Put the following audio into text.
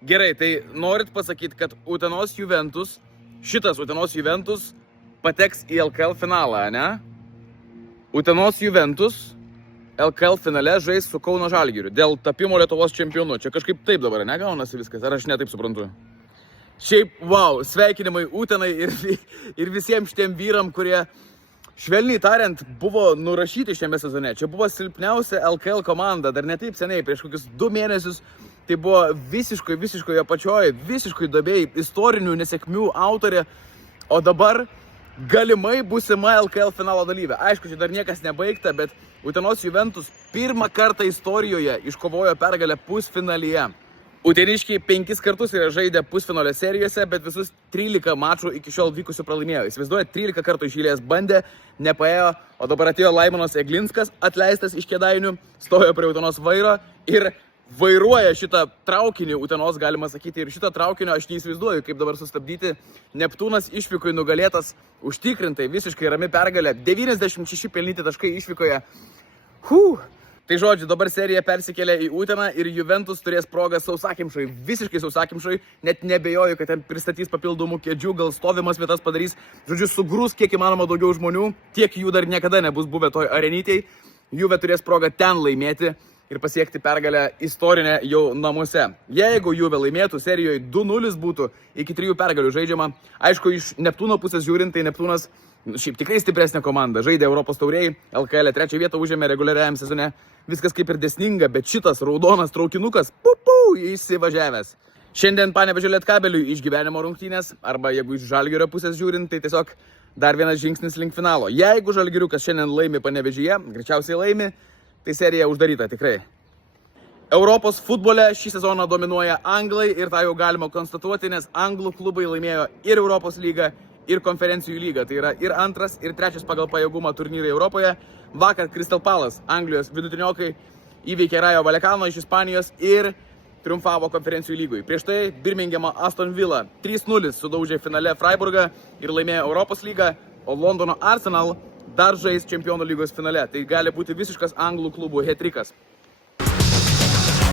Gerai, tai norit pasakyti, kad Utenos Juventus, šitas Utenos Juventus pateks į LKL finalą, ne? Utenos Juventus LKL finale žais su Kauno Žalgiriu dėl tapimo Lietuvos čempionu. Čia kažkaip taip dabar negaunasi viskas, ar aš ne taip suprantu? Šiaip, wow, sveikinimai Utenai ir visiems šitiem vyram, kurie, švelniai tariant, buvo nurašyti šiame sezone. Čia buvo silpniausia LKL komanda, dar ne taip seniai, prieš kokius 2 mėnesius. Tai buvo visiškai apačioje, visiškai duobėjai, istorinių nesėkmių autorė, o dabar galimai būsima LKL finalo dalyvė. Aišku, čia dar niekas nebaigta, bet Utenos Juventus pirmą kartą istorijoje iškovojo pergalę pusfinalyje. Uteniškiai 5 kartus yra žaidę pusfinalio serijose, bet visus 13 mačų iki šiol vykusių pralaimėjo. Įsivaizduoja, 13 kartų iš eilės bandė, nepaėjo, o dabar atėjo Laimonas Eglinskas, atleistas iš Kėdainių, stojo prie Utenos vairo ir vairuoja šitą traukinį Utenos, galima sakyti, ir šitą traukinio aš neįsivaizduoju, kaip dabar sustabdyti. Neptūnas išvykoje nugalėtas užtikrintai, visiškai rami pergalė, 96 pelnyti taškai išvykoje. Tai žodžiu, dabar serija persikėlė į Uteną ir Juventus turės progą sausakimšai, visiškai sausakimšai, net nebejoju, kad ten pristatys papildomų kėdžių, gal stovimas vietas padarys, žodžiu, sugrūs kiek įmanoma daugiau žmonių, tiek jų dar niekada nebus buvę toj arenytėj, Juve turės progą ten laimėti ir pasiekti pergalę istorinę jau namuose. Jeigu Juve laimėtų, serijoje 2-0 būtų iki 3 pergalių žaidžiama. Aišku, iš Neptūno pusės žiūrint, tai Neptūnas šiaip tikrai stipresnė komanda. Žaidė Europos taurėj, LKL 3 vietą užėmė reguliariajam sezone. Viskas kaip ir dėsninga, bet šitas raudonas traukinukas, įsivažiavęs. Šiandien Panevėžio Lietkabeliui išgyvenimo rungtynės, arba jeigu iš Žalgirio pusės žiūrint, tai tiesiog dar vienas žingsnis link finalo. Jeigu Žalgiriukas šiandien laimi Panevėžyje, greičiausiai laimi, tai serija uždaryta tikrai. Europos futbole šį sezoną dominuoja anglai ir tą jau galima konstatuoti, nes anglų klubai laimėjo ir Europos lygą, ir konferencijų lygą. Tai yra ir 2. ir 3. pagal pajėgumą turnyrai Europoje. Vakar Crystal Palace, Anglijos vidutiniokai, įveikė Rayo Vallecano iš Ispanijos ir triumfavo konferencijų lygoj. Prieš tai Birmingemo Aston Villa 3-0 sudaužė finale Freiburgą ir laimėjo Europos lygą, o Londono Arsenal dar žais Čempionų lygos finale. Tai gali būti visiškas anglų klubų hetrikas.